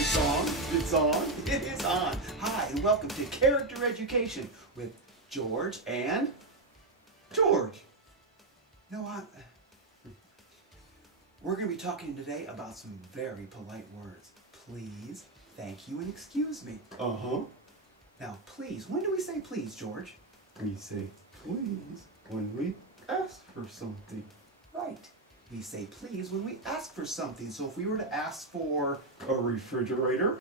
It's on. It's on. It is on. Hi, and welcome to Character Education with George and George. We're going to be talking today about some very polite words. Please, thank you, and excuse me. Now, please, when do we say please, George? We say please when we ask for something. Right. We say please when we ask for something. So if we were to ask for A refrigerator.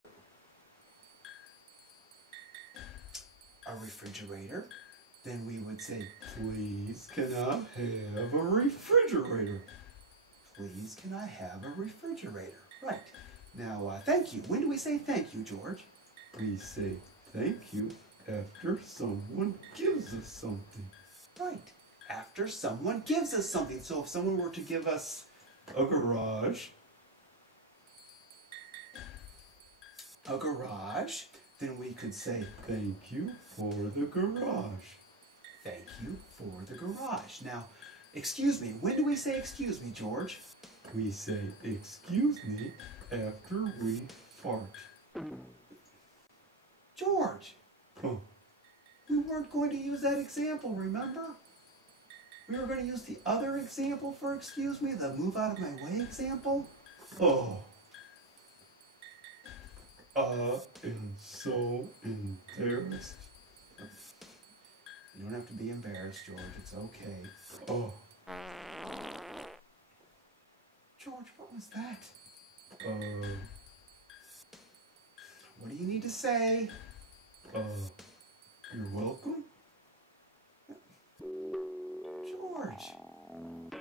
then we would say, Please, can I have a refrigerator? please, can I have a refrigerator? Right. Now, thank you. When do we say thank you, George? We say thank you after someone gives us something. Right. After someone gives us something. So if someone were to give us A garage. a garage, then we could say, Thank you for the garage. thank you for the garage. Now, excuse me. When do we say excuse me, George? We say excuse me after we fart. George, Oh, we weren't going to use that example, remember? We were going to use the other example for excuse me, the move out of my way example. oh. I am so embarrassed. You don't have to be embarrassed, George. It's okay. Oh, George, what was that? uh, What do you need to say? you're welcome? George.